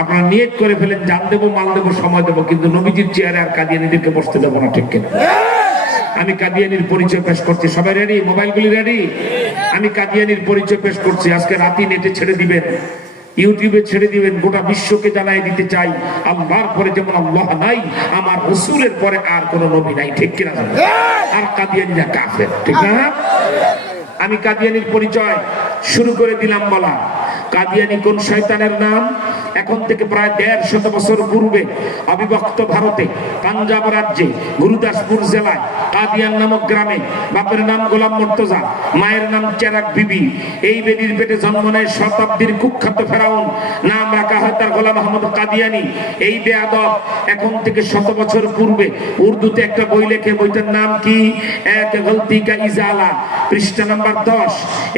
আপনারা নিয়ত করে ফেলেন, জান দেবো, মাল দেবো, সময় দেবো, কিন্তু নবীজির চেয়ারে আর কাদিয়ানীদেরকে বসতে দেবো না, ঠিক কিনা? আমি কাদিয়ানীর পরিচয় পেশ করছি। সবাই রেডি? মোবাইলগুলি রেডি? আমি কাদিয়ানীর পরিচয় পেশ করছি। আজকে রাতে নেটে ছেড়ে দিবেন, ইউটিউবে ছেড়ে দিবেন, গোটা বিশ্বকে জানাই দিতে চাই, আল্লাহর পরে যেমন আল্লাহ নাই, আমার রাসূলের পরে আর কোন নবী নাই, ঠিক কিনা? আর কাদিয়ানীরা কাফের, ঠিক না? আমি কাদিয়ানীর পরিচয় শুরু করে দিলাম বলা। কাদিয়ানী কোন শয়তানের নাম? এখন থেকে প্রায় ১৫০ বছর পূর্বে অবিভক্ত ভারতে পাঞ্জাব রাজ্যে গুরুদাসপুর জেলায় কাদিয়ান নামক গ্রামে বাপের নাম গোলাম মুর্তজা, মায়ের নাম চেরাক বিবি। এই বেদির পেটে জন্ম নেয় শতাব্দীর কুখ্যাত ফেরাউন, নাম রাখা হয় তার গোলাম আহমদ কাদিয়ানী। এই বেয়াদব এখন থেকে ১০০ বছর পূর্বে উর্দুতে একটা বই লেখে, বইটার নাম কি? এক গলতি কা ইজালা, পৃষ্ঠা নাম্বার ১০।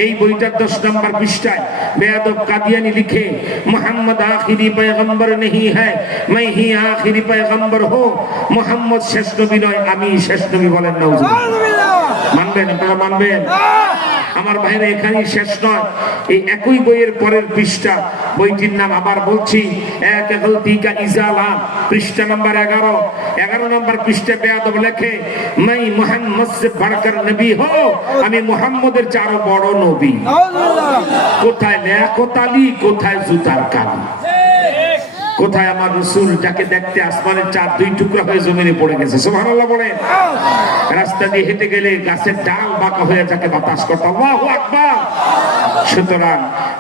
এই বইটার ১০ নম্বর পৃষ্ঠায় বেয়াদব কাদিয়ানী লিখে, মোহাম্মদ আখিরি পয়গম্বর নেহি হ্যায়, मैं ही आखिरी पैगंबर हूं, মোহাম্মদ শেষ নবী নয়, আমি শেষ নবী। বলেন নাউজুবিল্লাহ। মানবেন? আপনারা মানবেন? আমার ভাইরা, এখানেই শেষ নয়, এই একই বইয়ের পরের পৃষ্ঠা, বইটির নাম আবার বলছি, এক গলতি কা ইজালা, পৃষ্ঠা নাম্বার 11। 11 নম্বর পৃষ্ঠা বেয়াদব লেখে, मैं मोहम्मद से बढ़कर नबी हूं, আমি মুহাম্মদের চেয়ে আরো বড় নবী। কোথায় লেখতালি, কোথায় জুতার কালি? কোথায় আমার রাসূল, যাকে দেখতে আসমানের চাঁদ 2 টুকরা হয়ে জমিনে পড়ে গেছে? সুবহানাল্লাহ বলেন। রাস্তা দিয়ে হেঁটে গেলে গাছের ডাল বাঁকা হয়ে যাকে বাতাস করত। আল্লাহু আকবার। সুতরাং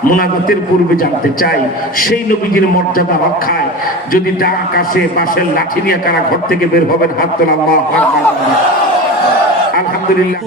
মুনাজাতের পূর্বে জানতে চাই, সেই নবীজির মর্যাদা রক্ষায় যদি ডাক আসে, বাঁশের লাঠি নিয়ে কারা ঘর থেকে বের হবেন? হাত তোলা। আল্লাহু আকবার। আলহামদুলিল্লাহ।